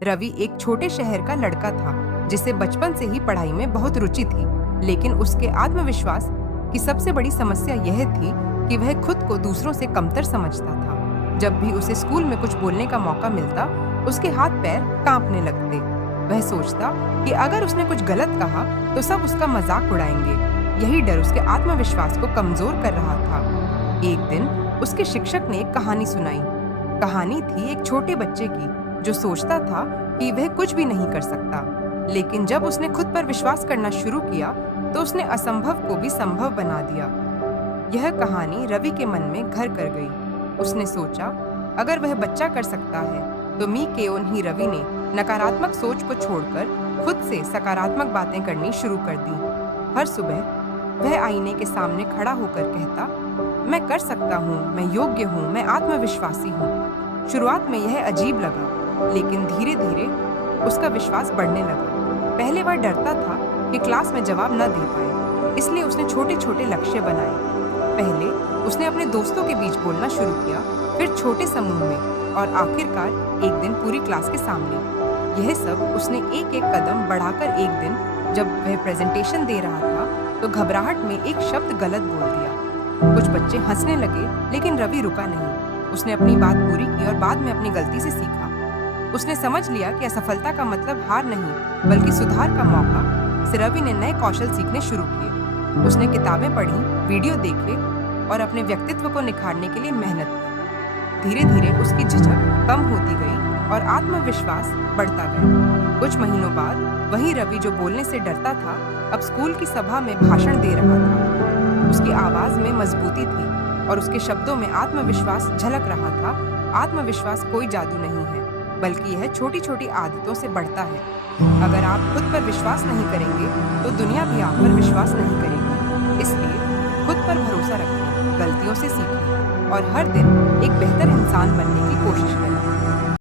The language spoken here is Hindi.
रवि एक छोटे शहर का लड़का था जिसे बचपन से ही पढ़ाई में बहुत रुचि थी, लेकिन उसके आत्मविश्वास की सबसे बड़ी समस्या यह थी कि वह खुद को दूसरों से कमतर समझता था। जब भी उसे स्कूल में कुछ बोलने का मौका मिलता, उसके हाथ पैर कांपने लगते। वह सोचता कि अगर उसने कुछ गलत कहा तो सब उसका मजाक उड़ाएंगे। यही डर उसके आत्मविश्वास को कमजोर कर रहा था। एक दिन उसके शिक्षक ने एक कहानी सुनाई। कहानी थी एक छोटे बच्चे की जो सोचता था कि वह कुछ भी नहीं कर सकता, लेकिन जब उसने खुद पर विश्वास करना शुरू किया तो उसने असंभव को भी संभव बना दिया। यह कहानी रवि के मन में घर कर गई। उसने सोचा, अगर वह बच्चा कर सकता है तो मी क्यों नहीं। रवि ने नकारात्मक सोच को छोड़कर खुद से सकारात्मक बातें करनी शुरू कर दी। हर सुबह वह आईने के सामने खड़ा होकर कहता, मैं कर सकता हूँ, मैं योग्य हूँ, मैं आत्मविश्वासी हूँ। शुरुआत में यह अजीब लगा, लेकिन धीरे धीरे उसका विश्वास बढ़ने लगा। पहले वह डरता था कि क्लास में जवाब न दे पाए, इसलिए उसने छोटे छोटे लक्ष्य बनाए। पहले उसने अपने दोस्तों के बीच बोलना शुरू किया, फिर छोटे समूह में और आखिरकार एक दिन पूरी क्लास के सामने। यह सब उसने एक एक कदम बढ़ाकर एक दिन जब वह प्रेजेंटेशन दे रहा था तो घबराहट में एक शब्द गलत बोल दिया। कुछ बच्चे हंसने लगे, लेकिन रवि रुका नहीं। उसने अपनी बात पूरी की और बाद में अपनी गलती से सीखा। उसने समझ लिया कि असफलता का मतलब हार नहीं, बल्कि सुधार का मौका। से रवि ने नए कौशल सीखने शुरू किए। उसने किताबें पढ़ी, वीडियो देखे और अपने व्यक्तित्व को निखारने के लिए मेहनत की। धीरे धीरे उसकी झिझक कम होती गई और आत्मविश्वास बढ़ता गया। कुछ महीनों बाद वही रवि जो बोलने से डरता था, अब स्कूल की सभा में भाषण दे रहा था। उसकी आवाज में मजबूती थी और उसके शब्दों में आत्मविश्वास झलक रहा था। आत्मविश्वास कोई जादू नहीं है, बल्कि यह छोटी छोटी आदतों से बढ़ता है। अगर आप खुद पर विश्वास नहीं करेंगे तो दुनिया भी आप पर विश्वास नहीं करेगी। इसलिए खुद पर भरोसा रखें, गलतियों से सीखें और हर दिन एक बेहतर इंसान बनने की कोशिश करें।